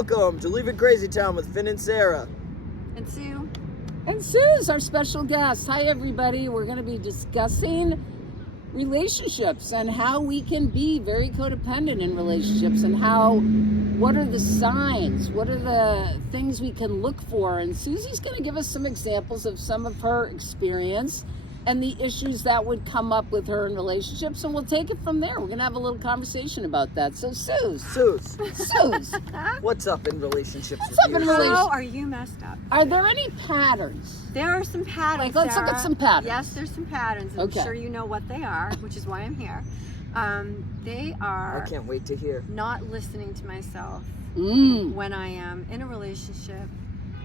Welcome to Leaving CrazyTown with Finn and Sarah. And Sue. And Sue's our special guest. Hi, everybody. We're going to be discussing relationships and how we can be very codependent in relationships and what are the signs, what are the things we can look for. And Susie's going to give us some examples of some of her experience and the issues that would come up with her in relationships, and we'll take it from there. We're going to have a little conversation about that. So, Suze. What's up in relationships with up you? in How are you messed up? Are there any patterns? There are some patterns, Let's look at some patterns. Yes, there's some patterns. And Okay. I'm sure you know what they are, which is why I'm here. They are I can't wait to hear. not listening to myself when I am in a relationship,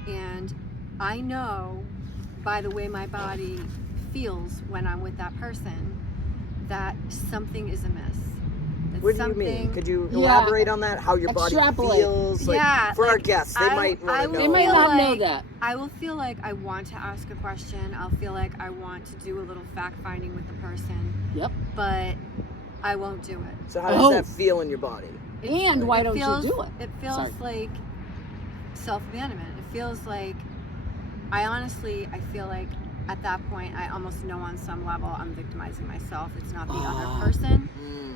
and I know by the way my body feels when I'm with that person that something is amiss. That What do you mean? Could you elaborate on that? How your body feels? For our guests, they might want to know. They might not know that. I will feel like I want to ask a question. I'll feel like I want to do a little fact finding with the person. Yep. But I won't do it. So how does that feel in your body? And why don't you do it? It feels like self-abandonment. It feels like I feel like at that point I almost know on some level I'm victimizing myself. It's not the other person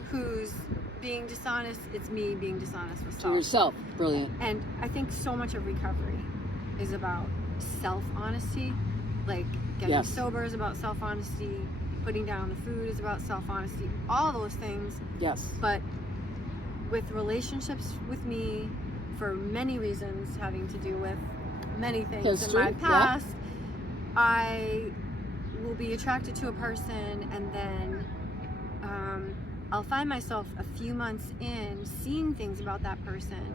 who's being dishonest. It's me being dishonest with self. To yourself. Brilliant. And I think so much of recovery is about self-honesty. Like getting sober is about self-honesty. Putting down the food is about self-honesty. All those things. Yes. But with relationships with me, for many reasons having to do with many things in my past, I will be attracted to a person, and then I'll find myself a few months in seeing things about that person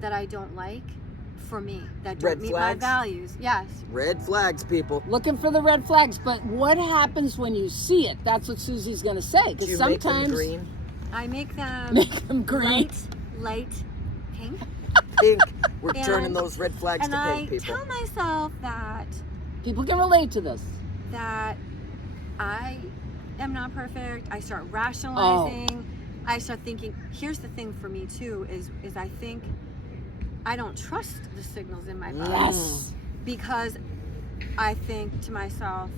that I don't like for me, that don't meet my values. Yes. Red flags, people. Looking for the red flags, but what happens when you see it? That's what Susie's going to say. Do you make them green? I make them green. light pink. Pink. We're turning those red flags to pink, people. And I tell myself that people can relate to this. That I am not perfect. I start rationalizing. I start thinking. Here's the thing for me too is I think I don't trust the signals in my body. Yes. Because I think to myself,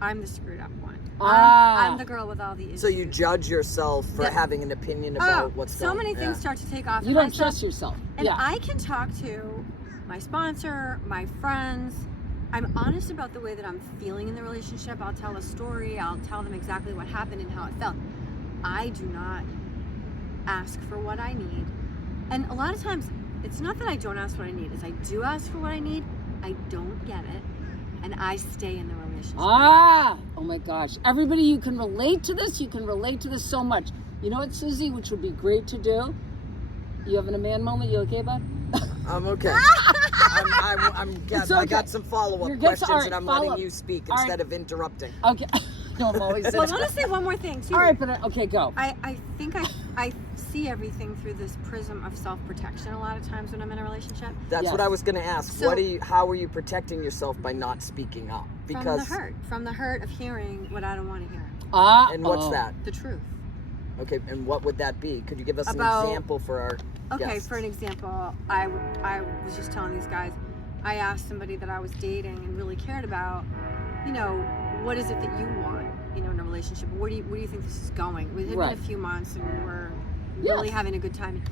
I'm the screwed up one. I'm the girl with all the issues. So you judge yourself for having an opinion about what's going on. So many things start to take off. You don't trust yourself. And I can talk to my sponsor, my friends. I'm honest about the way that I'm feeling in the relationship. I'll tell a story. I'll tell them exactly what happened and how it felt. I do not ask for what I need. And a lot of times, it's not that I don't ask what I need. It's I do ask for what I need. I don't get it. And I stay in the relationship. Oh my gosh. Everybody, you can relate to this. You can relate to this so much. You know what, Susie, which would be great to do? You having a man moment? You okay, bud? I'm okay. I got some follow-up questions, and I'm letting you speak instead of interrupting. Okay. No, I'm always. Well, I want to say one more thing too. All right, but okay, go. I think I see everything through this prism of self-protection a lot of times when I'm in a relationship. That's what I was going to ask. So, how are you protecting yourself by not speaking up? Because from the hurt of hearing what I don't want to hear. And what's that? The truth. Okay, and what would that be? Could you give us an example for our guests? For an example, I was just telling these guys, I asked somebody that I was dating and really cared about, what is it that you want, in a relationship? Where do you think this is going? It had been a few months and we were really having a good time.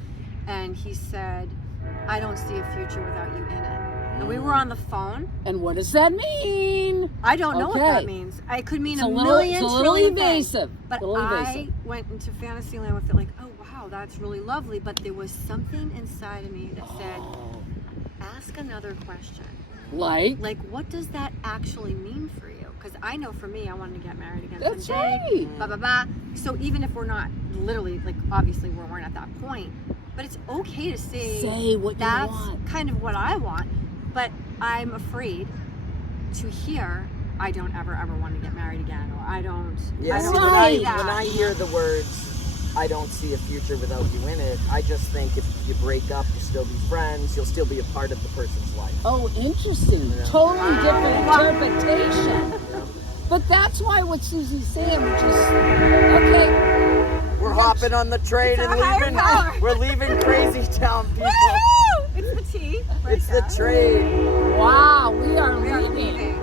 And he said, I don't see a future without you in it. And we were on the phone. And what does that mean? I don't know what that means. It could mean it's a million trillion evasive. things. But I went into fantasy land with it like, oh wow, that's really lovely. But there was something inside of me that said, ask another question. Like what does that actually mean for you? Because I know for me, I wanted to get married again That's someday. Right. Blah, blah, blah. So even if we're not literally, obviously we weren't at that point, but it's okay to say what that's you want. kind of what I want. But I'm afraid to hear, I don't ever want to get married again, or I don't. Yes. When I hear the words, I don't see a future without you in it, I just think if you break up, you'll still be friends, you'll still be a part of the person's life. Oh, interesting. Totally different interpretation. But that's why what Susie's saying, which is, okay. We're hopping on the train and leaving. We're leaving CrazyTown, people. Woo! the train. Wow, we are leaving. leaving.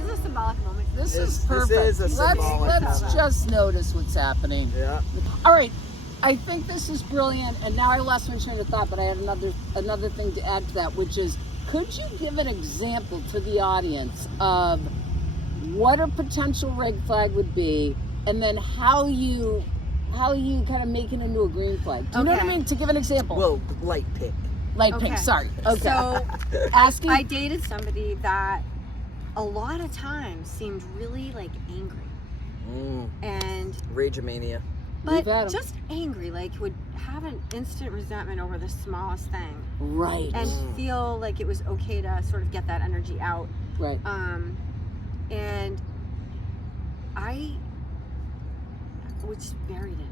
This is a symbolic moment. This is This perfect. is a symbolic Let's moment. just notice what's happening. Yeah. All right. I think this is brilliant, and now I lost my train of thought, but I had another thing to add to that, which is, could you give an example to the audience of what a potential red flag would be, and then how you kind of make it into a green flag? Do you know what I mean? To give an example. Well, light pink. Light pink, sorry. Okay. So Asking. I dated somebody that a lot of times seemed really like angry. And Rage mania. but just angry, like would have an instant resentment over the smallest thing. Right. And feel like it was okay to sort of get that energy out. Right. And I was just buried in it.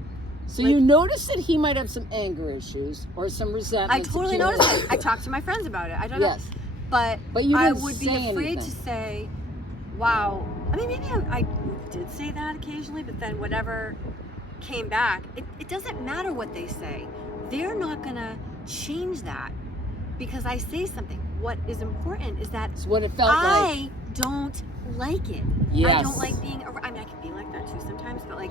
So you notice that he might have some anger issues or some resentment. I totally noticed it. I talked to my friends about it. I don't know. But you I didn't would be say afraid anything. to say, wow. I mean, maybe I did say that occasionally, but then whatever came back, it doesn't matter what they say. They're not going to change that because I say something. What is important is that It's what it felt like. I don't like it. Yes. I don't like being around. I mean, I can be like that too sometimes, but like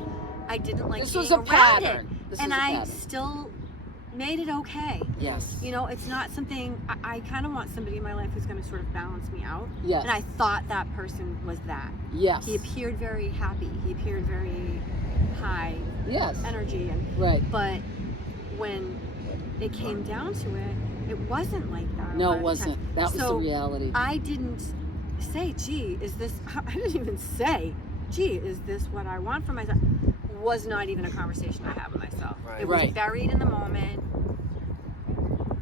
I didn't like This being was a around pattern. it. This And was a I pattern. still made it okay. Yes. You know, it's not something, I kind of want somebody in my life who's going to sort of balance me out. Yes. And I thought that person was that. Yes. He appeared very happy. He appeared very high Yes. energy. And Right. But when it came down to it, it wasn't like that. a No, lot it of the wasn't. time. That was the So reality. I didn't say, gee, is this, I didn't even say, gee, is this what I want for myself? Was not even a conversation I had with myself. Right. It was Right. buried in the moment.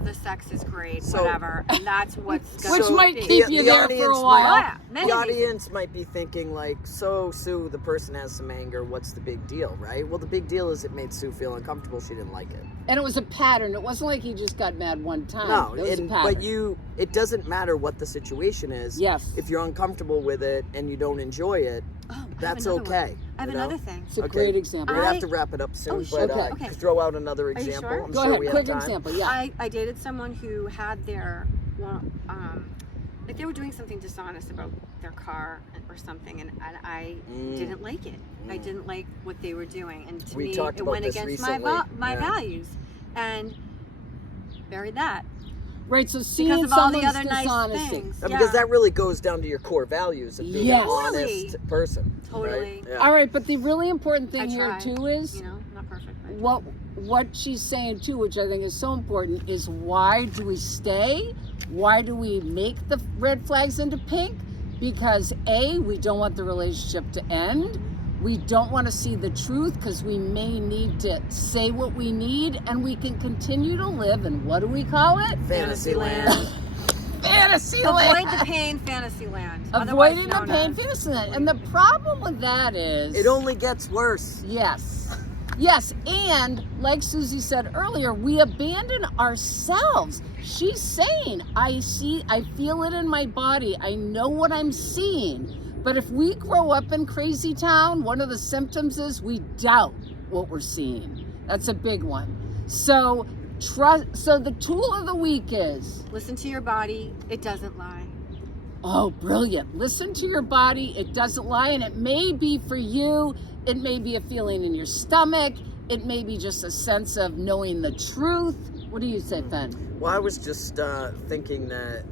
The sex is great, So- whatever, and that's what's going Which to might be. keep you the there for audience a might- while. Oh, yeah. Many The reasons. audience might be thinking like, so Sue, the person has some anger. What's the big deal, right? Well, the big deal is it made Sue feel uncomfortable. She didn't like it. And it was a pattern. It wasn't like he just got mad one time. No, it was a and, pattern. but it doesn't matter what the situation is. Yes. If you're uncomfortable with it and you don't enjoy it, Oh, I have that's another okay. one. I have you know? another thing. It's a Okay. great example. We're gonna I- have to wrap it up soon, Oh, but sure. Okay. throw out another you example. sure? I'm Go sure ahead, we quick have time. example. Yeah. I dated someone who had their, well, like they were doing something dishonest about their car or something, and I didn't like it. I didn't like what they were doing, and to We me, talked it about went this against recently. my Yeah. values, and buried that Right, so seeing because of all the someone's other nice dishonesty. things. Because that really goes down to your core values of being Yes. an honest person. Totally. Right? Yeah. All right, but the really important thing I here try. too is You know, not perfect. But what she's saying too, which I think is so important, is why do we stay? Why do we make the red flags into pink? Because A, we don't want the relationship to end. We don't want to see the truth because we may need to say what we need, and we can continue to live in, what do we call it? Fantasyland. Fantasyland. avoid the pain, Fantasyland. Avoiding the Otherwise known pain, as- Fantasyland. And the problem with that is... It only gets worse. Yes. Yes, and like Susie said earlier, we abandon ourselves. She's saying, I feel it in my body. I know what I'm seeing. But if we grow up in CrazyTown, one of the symptoms is we doubt what we're seeing. That's a big one. So the tool of the week is... Listen to your body. It doesn't lie. Oh, brilliant. Listen to your body. It doesn't lie. And it may be for you. It may be a feeling in your stomach. It may be just a sense of knowing the truth. What do you say, Fen? Well, I was just thinking that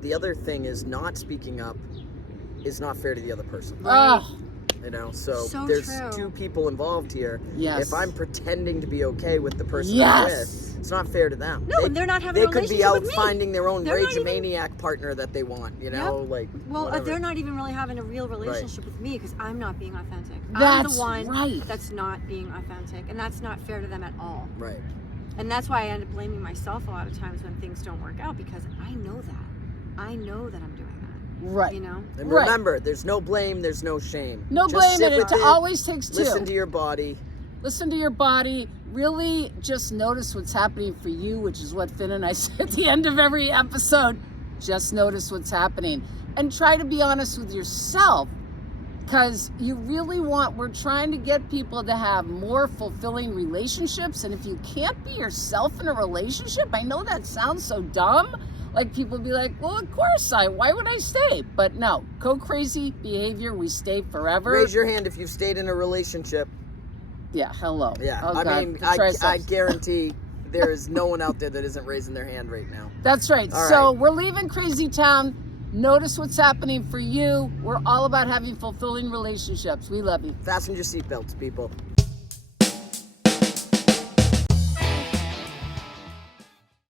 the other thing is not speaking up is not fair to the other person. Oh, You know, so So there's true. two people involved here. yes. If I'm pretending to be okay with the person I'm Yes. with, it's not fair to them. No, and they're not having They a could be relationship out with me. finding their own They're not rage even- maniac partner that they want, you know, like Well, whatever. they're not even really having a real relationship with me because I'm not being authentic. I'm That's the one right. that's not being authentic, and that's not fair to them at all. Right. And that's why I end up blaming myself a lot of times when things don't work out because I know that. I know that I'm doing that. Right. You know? And Right. remember, there's no blame, there's no shame. No Just blame, sit and with it always takes two. Listen to your body. Listen to your body. Really just notice what's happening for you, which is what Finn and I say at the end of every episode. Just notice what's happening. And try to be honest with yourself. Because we're trying to get people to have more fulfilling relationships. And if you can't be yourself in a relationship, I know that sounds so dumb. Like people be like, well, of course why would I stay? But no, co-crazy behavior, we stay forever. Raise your hand if you've stayed in a relationship. Yeah, hello. Yeah, oh, I God. mean, I guarantee there is no one out there that isn't raising their hand right now. That's right. All so right. We're leaving CrazyTown. Notice what's happening for you. We're all about having fulfilling relationships. We love you. Fasten your seatbelts, people.